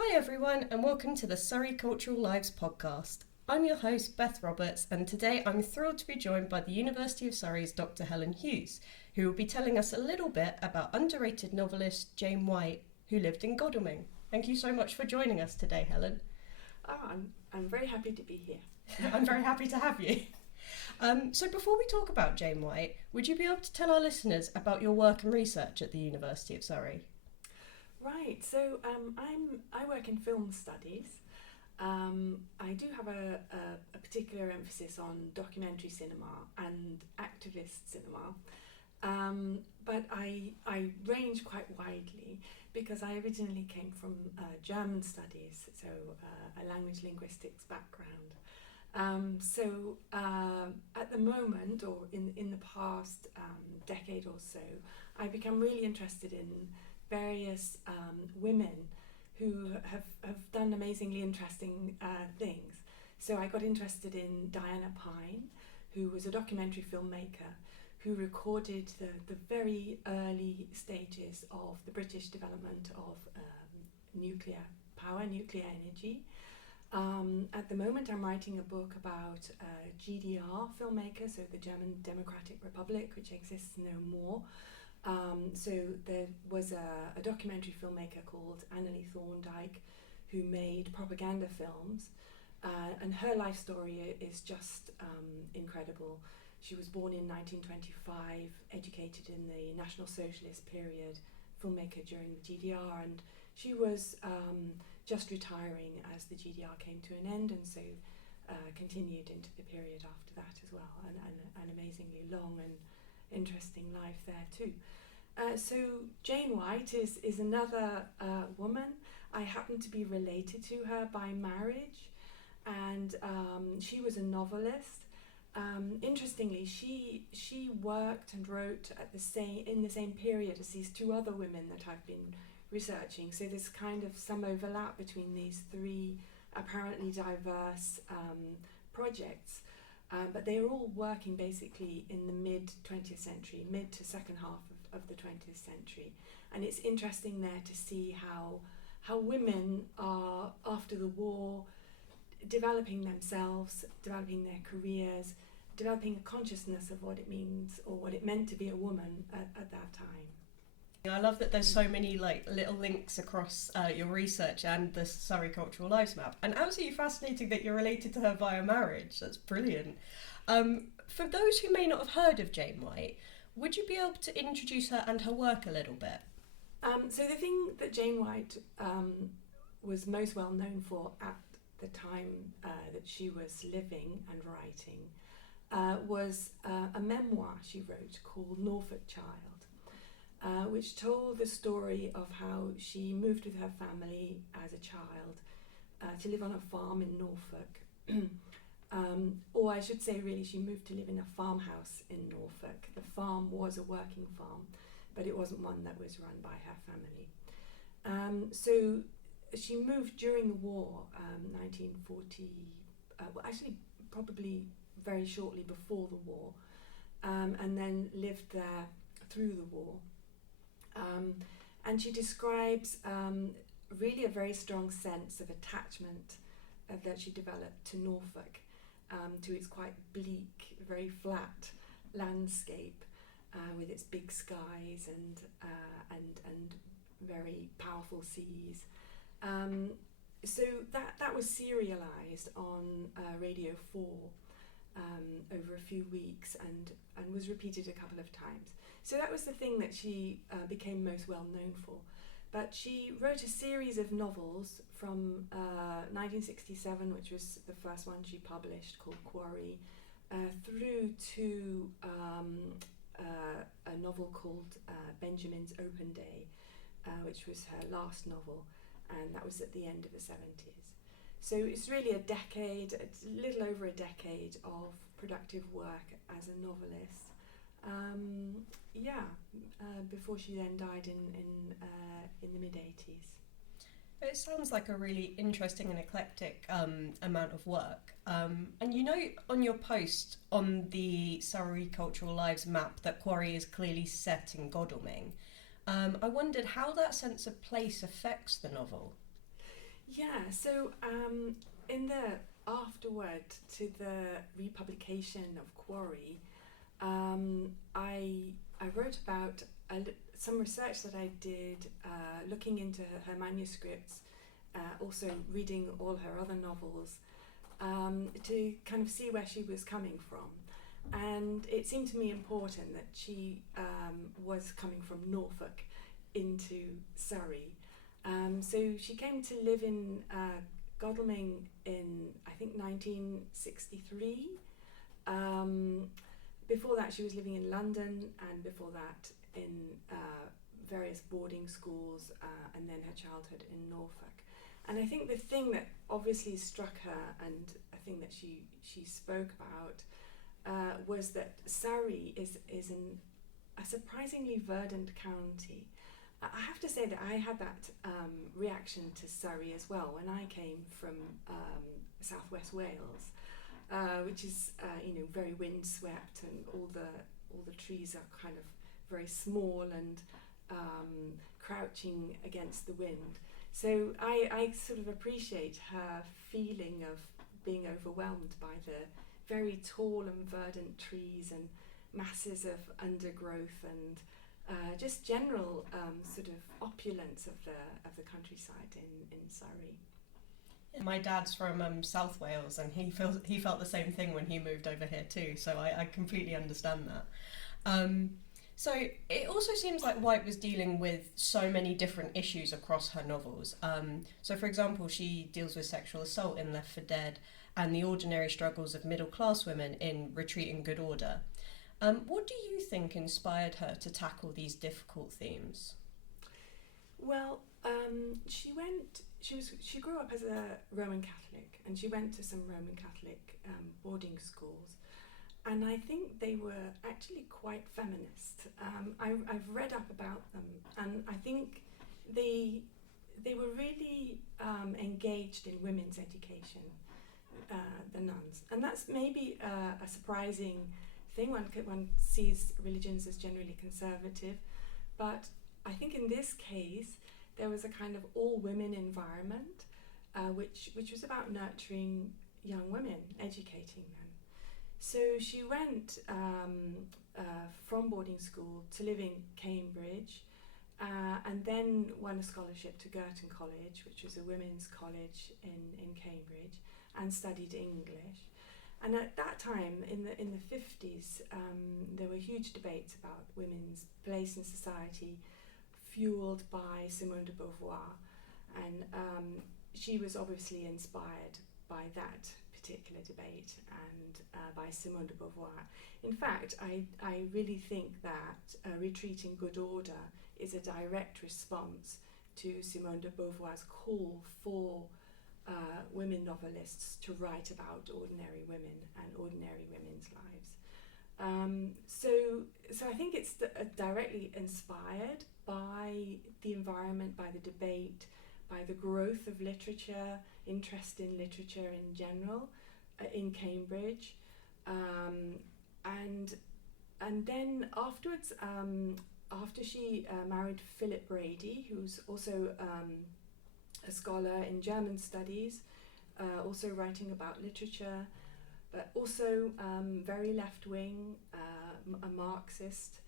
Hi everyone, and welcome to the Surrey Cultural Lives podcast. I'm your host, Beth Roberts, and today I'm thrilled to be joined by the University of Surrey's Dr. Helen Hughes, who will be telling us a little bit about underrated novelist Jane White, who lived in Godalming. Thank you so much for joining us today, Helen. I'm very happy to be here. I'm very happy to have you. So before we talk about Jane White, would you be able to tell our listeners about your work and research at the University of Surrey? Right, so I work in film studies. I do have a particular emphasis on documentary cinema and activist cinema, but I range quite widely because I originally came from German studies, so a language linguistics background. At the moment, or in the past decade or so, I've become really interested in various women who have done amazingly interesting things. So I got interested in Diana Pine, who was a documentary filmmaker who recorded the very early stages of the British development of nuclear power, nuclear energy. At the moment I'm writing a book about GDR filmmaker, so the German Democratic Republic, which exists no more. So there was a documentary filmmaker called Annalie Thorndike who made propaganda films, and her life story is just incredible. She was born in 1925, educated in the National Socialist period, filmmaker during the GDR, and she was just retiring as the GDR came to an end, and so continued into the period after that as well, and an amazingly long and interesting life there too. So Jane White is another woman. I happen to be related to her by marriage, and she was a novelist. Interestingly, she worked and wrote in the same period as these two other women that I've been researching. So there's kind of some overlap between these three apparently diverse projects. But they are all working basically in the mid-20th century, mid to second half of the 20th century. And it's interesting there to see how women are, after the war, developing themselves, developing their careers, developing a consciousness of what it means or what it meant to be a woman at that time. I love that there's so many little links across your research and the Surrey Cultural Lives map, and absolutely fascinating that you're related to her via marriage. That's brilliant. For those who may not have heard of Jane White, would you be able to introduce her and her work a little bit? So the thing that Jane White was most well known for at the time that she was living and writing was a memoir she wrote called Norfolk Child, which told the story of how she moved with her family as a child to live on a farm in Norfolk. Or I should say really she moved to live in a farmhouse in Norfolk. The farm was a working farm, but it wasn't one that was run by her family. So she moved during the war, 1940, actually probably very shortly before the war, and then lived there through the war. And she describes really a very strong sense of attachment that she developed to Norfolk, to its quite bleak, very flat landscape with its big skies and very powerful seas. So that was serialised on Radio 4 over a few weeks and was repeated a couple of times. So that was the thing that she became most well known for. But she wrote a series of novels from 1967, which was the first one she published, called Quarry, through to a novel called Benjamin's Open Day, which was her last novel, and that was at the end of the 70s. So it's really it's a little over a decade of productive work as a novelist. Before she then died in the mid-80s. It sounds like a really interesting and eclectic amount of work. And on your post on the Surrey Cultural Lives map that Quarry is clearly set in Godalming. I wondered how that sense of place affects the novel. Yeah, so in the afterword to the republication of Quarry, I wrote about some research that I did looking into her manuscripts, also reading all her other novels, to kind of see where she was coming from. And it seemed to me important that she was coming from Norfolk into Surrey. So she came to live in Godalming in, I think, 1963. Before that, she was living in London, and before that, in various boarding schools, and then her childhood in Norfolk. And I think the thing that obviously struck her, and a thing that she spoke about, was that Surrey is a surprisingly verdant county. I have to say that I had that reaction to Surrey as well when I came from southwest Wales, which is very windswept, and all the trees are kind of very small and crouching against the wind. So I sort of appreciate her feeling of being overwhelmed by the very tall and verdant trees and masses of undergrowth and just general sort of opulence of the countryside in Surrey. My dad's from South Wales, and he felt the same thing when he moved over here too. So I completely understand that. So it also seems like White was dealing with so many different issues across her novels. So for example, she deals with sexual assault in Left for Dead and the ordinary struggles of middle-class women in Retreat in Good Order. What do you think inspired her to tackle these difficult themes? Well, she grew up as a Roman Catholic, and she went to some Roman Catholic boarding schools, and I think they were actually quite feminist. I've read up about them, and I think they were really engaged in women's education, the nuns, and that's maybe a surprising thing. One sees religions as generally conservative, but I think in this case there was a kind of all-women environment, which was about nurturing young women, educating them. So she went from boarding school to live in Cambridge, and then won a scholarship to Girton College, which was a women's college in Cambridge, and studied English. And at that time, in the 50s, there were huge debates about women's place in society, fueled by Simone de Beauvoir, and she was obviously inspired by that particular debate and by Simone de Beauvoir. In fact, I really think that Retreat in Good Order is a direct response to Simone de Beauvoir's call for women novelists to write about ordinary women and ordinary women's lives. So I think it's directly inspired by the environment, by the debate, by the growth of literature, interest in literature in general, in Cambridge, and then afterwards, after she married Philip Brady, who's also a scholar in German studies, also writing about literature, but also very left-wing, a Marxist.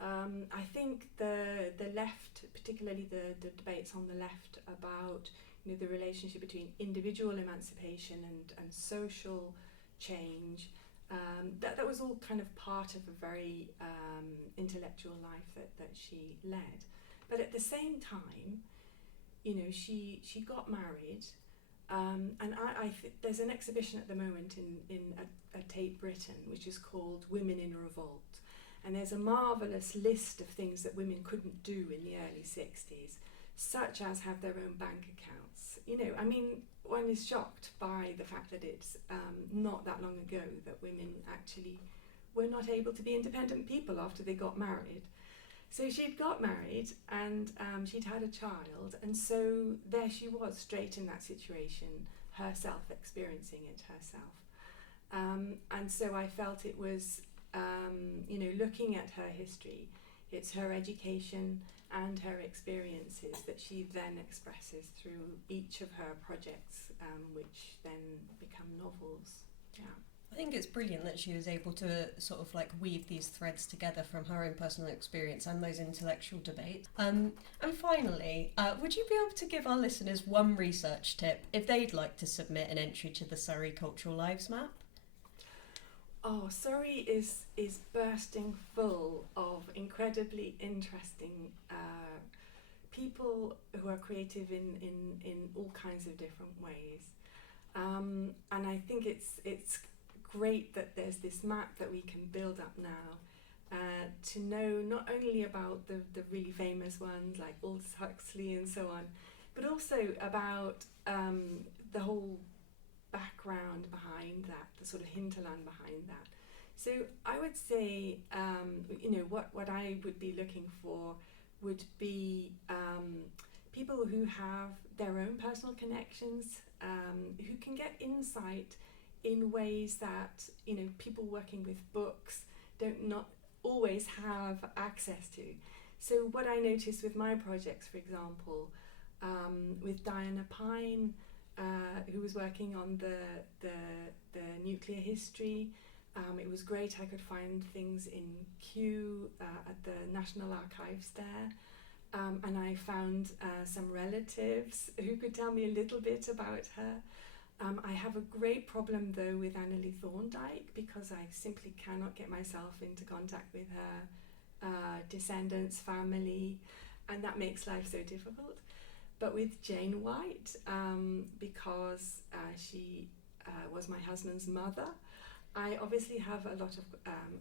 I think the left, particularly the debates on the left about the relationship between individual emancipation and social change, that was all kind of part of a very intellectual life that she led. But at the same time, she got married, and there's an exhibition at the moment in Tate Britain, which is called Women in Revolt. And there's a marvellous list of things that women couldn't do in the early 60s, such as have their own bank accounts. One is shocked by the fact that it's not that long ago that women actually were not able to be independent people after they got married. So she'd got married, and she'd had a child, and so there she was, straight in that situation, herself, experiencing it herself. And so I felt it was, looking at her history, it's her education and her experiences that she then expresses through each of her projects, which then become novels. Yeah. I think it's brilliant that she was able to sort of like weave these threads together from her own personal experience and those intellectual debates. And finally, would you be able to give our listeners one research tip if they'd like to submit an entry to the Surrey Cultural Lives map? Oh, Surrey is bursting full of incredibly interesting people who are creative in all kinds of different ways. And I think it's great that there's this map that we can build up now to know not only about the really famous ones like Aldous Huxley and so on, but also about the whole background behind that, the sort of hinterland behind that. So I would say, what I would be looking for would be people who have their own personal connections, who can get insight in ways that people working with books don't not always have access to. So what I noticed with my projects, for example, with Diana Pine, who was working on the nuclear history, it was great. I could find things in Kew at the National Archives there, and I found some relatives who could tell me a little bit about her. I have a great problem though with Annalie Thorndike because I simply cannot get myself into contact with her descendants, family, and that makes life so difficult. But with Jane White, because she was my husband's mother, I obviously have a lot of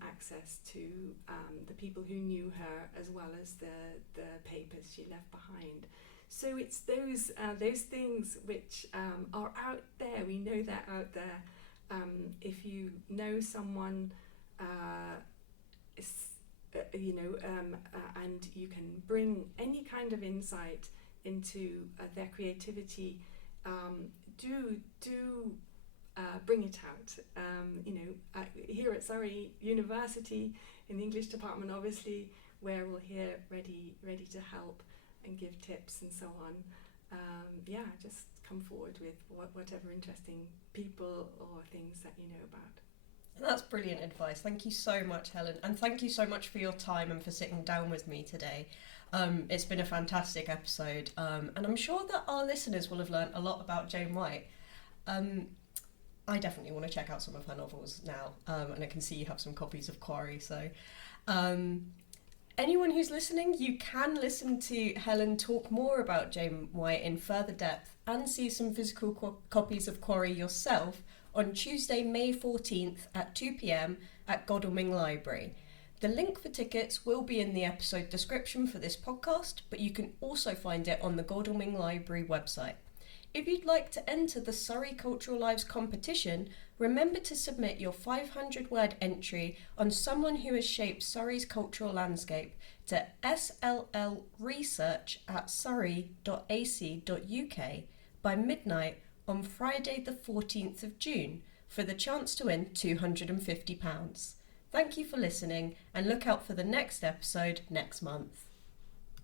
access to the people who knew her as well as the papers she left behind. So it's those things which are out there. We know they're out there. If you know someone, and you can bring any kind of insight into their creativity, do bring it out. Here at Surrey University in the English department, obviously, where we're here ready to help and give tips and so on. Just come forward with whatever interesting people or things that you know about. That's brilliant advice. Thank you so much, Helen, and thank you so much for your time and for sitting down with me today. It's been a fantastic episode, and I'm sure that our listeners will have learnt a lot about Jane White. I definitely want to check out some of her novels now, and I can see you have some copies of Quarry, so anyone who's listening, you can listen to Helen talk more about Jane White in further depth and see some physical copies of Quarry yourself on Tuesday, May 14th at 2 p.m. at Godalming Library. The link for tickets will be in the episode description for this podcast, but you can also find it on the Godalming Library website. If you'd like to enter the Surrey Cultural Lives competition, remember to submit your 500-word entry on someone who has shaped Surrey's cultural landscape to sllresearch@surrey.ac.uk by midnight on Friday the 14th of June for the chance to win £250. Thank you for listening and look out for the next episode next month.